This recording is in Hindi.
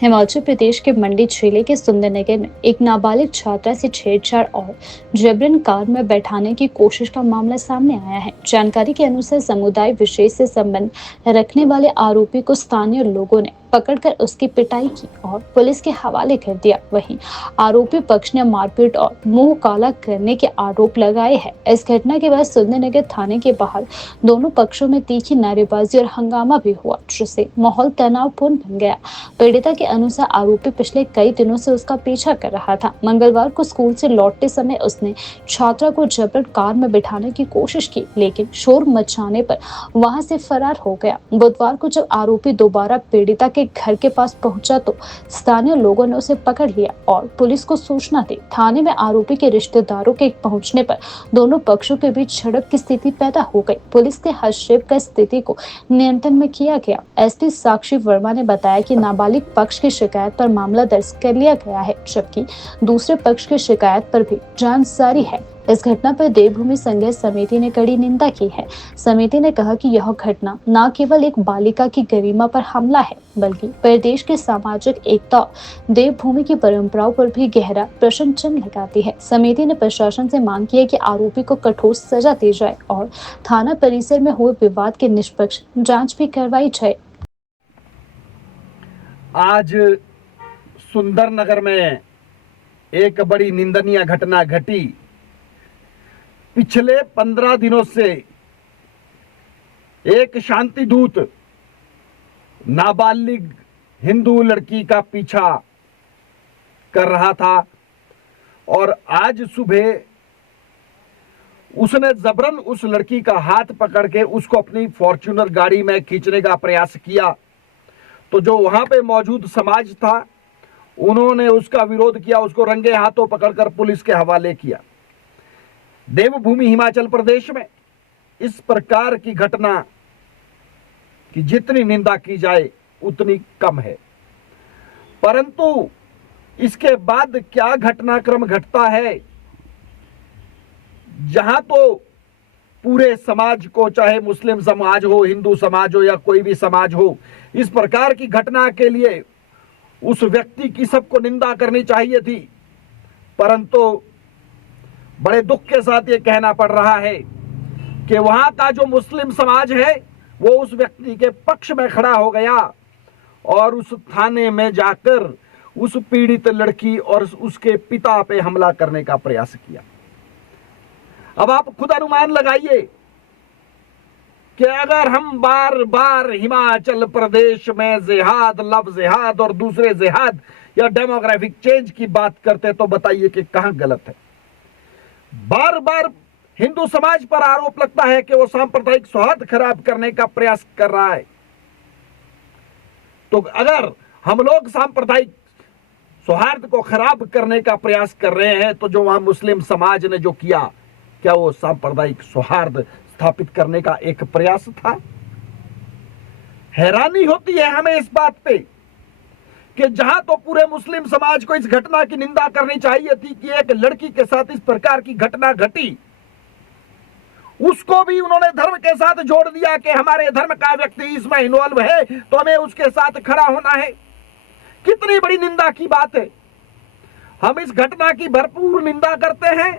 हिमाचल प्रदेश के मंडी जिले के सुंदरनगर में एक नाबालिग छात्रा से छेड़छाड़ और जबरन कार में बैठाने की कोशिश का मामला सामने आया है। जानकारी के अनुसार समुदाय विशेष से संबंध रखने वाले आरोपी को स्थानीय लोगों ने पकड़कर उसकी पिटाई की और पुलिस के हवाले कर दिया। वहीं आरोपी पक्ष ने मारपीट और मुंह काला करने के आरोप लगाए हैं। इस घटना के बाद सुंदरनगर थाने के बाहर दोनों पक्षों में तीखी नारेबाजी और हंगामा भी हुआ, जिससे माहौल तनावपूर्ण बन गया। पीड़िता के अनुसार आरोपी पिछले कई दिनों से उसका पीछा कर रहा था। मंगलवार को स्कूल से लौटते समय उसने छात्रा को जबरन कार में बिठाने की कोशिश की, लेकिन शोर मचाने पर वहां से फरार हो गया। बुधवार को जब आरोपी दोबारा पीड़िता के घर के पास पहुंचा तो स्थानीय लोगों ने उसे पकड़ लिया और पुलिस को सूचना दी। थाने में आरोपी के रिश्तेदारों के पहुंचने पर दोनों पक्षों के बीच झड़प की स्थिति पैदा हो गई। पुलिस के हस्तक्षेप कर स्थिति को नियंत्रण में किया गया। एसपी साक्षी वर्मा ने बताया कि नाबालिग पक्ष की शिकायत पर मामला दर्ज कर लिया गया है, जबकि दूसरे पक्ष की शिकायत पर भी जांच जारी है। इस घटना पर देवभूमि संघर्ष समिति ने कड़ी निंदा की है। समिति ने कहा कि यह घटना न केवल एक बालिका की गरिमा पर हमला है, बल्कि प्रदेश की सामाजिक एकता और देवभूमि की परंपराओं पर भी गहरा प्रश्न चिन्ह लगाती है। समिति ने प्रशासन से मांग की है कि आरोपी को कठोर सजा दी जाए और थाना परिसर में हुए विवाद की निष्पक्ष जाँच भी करवाई जाए। आज सुंदरनगर में एक बड़ी निंदनीय घटना घटी। पिछले 15 दिनों से एक शांति दूत नाबालिग हिंदू लड़की का पीछा कर रहा था और आज सुबह उसने जबरन उस लड़की का हाथ पकड़ के उसको अपनी फॉर्च्यूनर गाड़ी में खींचने का प्रयास किया। तो जो वहां पे मौजूद समाज था, उन्होंने उसका विरोध किया, उसको रंगे हाथों पकड़कर पुलिस के हवाले किया। देवभूमि हिमाचल प्रदेश में इस प्रकार की घटना की जितनी निंदा की जाए उतनी कम है, परंतु इसके बाद क्या घटनाक्रम घटता है, जहां तो पूरे समाज को, चाहे मुस्लिम समाज हो, हिंदू समाज हो या कोई भी समाज हो, इस प्रकार की घटना के लिए उस व्यक्ति की सबको निंदा करनी चाहिए थी। परंतु बड़े दुख के साथ ये कहना पड़ रहा है कि वहां का जो मुस्लिम समाज है वो उस व्यक्ति के पक्ष में खड़ा हो गया और उस थाने में जाकर उस पीड़ित लड़की और उसके पिता पे हमला करने का प्रयास किया। अब आप खुद अनुमान लगाइए कि अगर हम बार बार हिमाचल प्रदेश में जिहाद, लव जिहाद और दूसरे जिहाद या डेमोग्राफिक चेंज की बात करते तो बताइए कि कहां गलत है। बार बार हिंदू समाज पर आरोप लगता है कि वो सांप्रदायिक सौहार्द खराब करने का प्रयास कर रहा है। तो अगर हम लोग सांप्रदायिक सौहार्द को खराब करने का प्रयास कर रहे हैं, तो जो वहां मुस्लिम समाज ने जो किया, क्या वो सांप्रदायिक सौहार्द स्थापित करने का एक प्रयास था? हैरानी होती है हमें इस बात पे कि जहां तो पूरे मुस्लिम समाज को इस घटना की निंदा करनी चाहिए थी कि एक लड़की के साथ इस प्रकार की घटना घटी, उसको भी उन्होंने धर्म के साथ जोड़ दिया कि हमारे धर्म का व्यक्ति इसमें इन्वॉल्व है तो हमें उसके साथ खड़ा होना है। कितनी बड़ी निंदा की बात है। हम इस घटना की भरपूर निंदा करते हैं।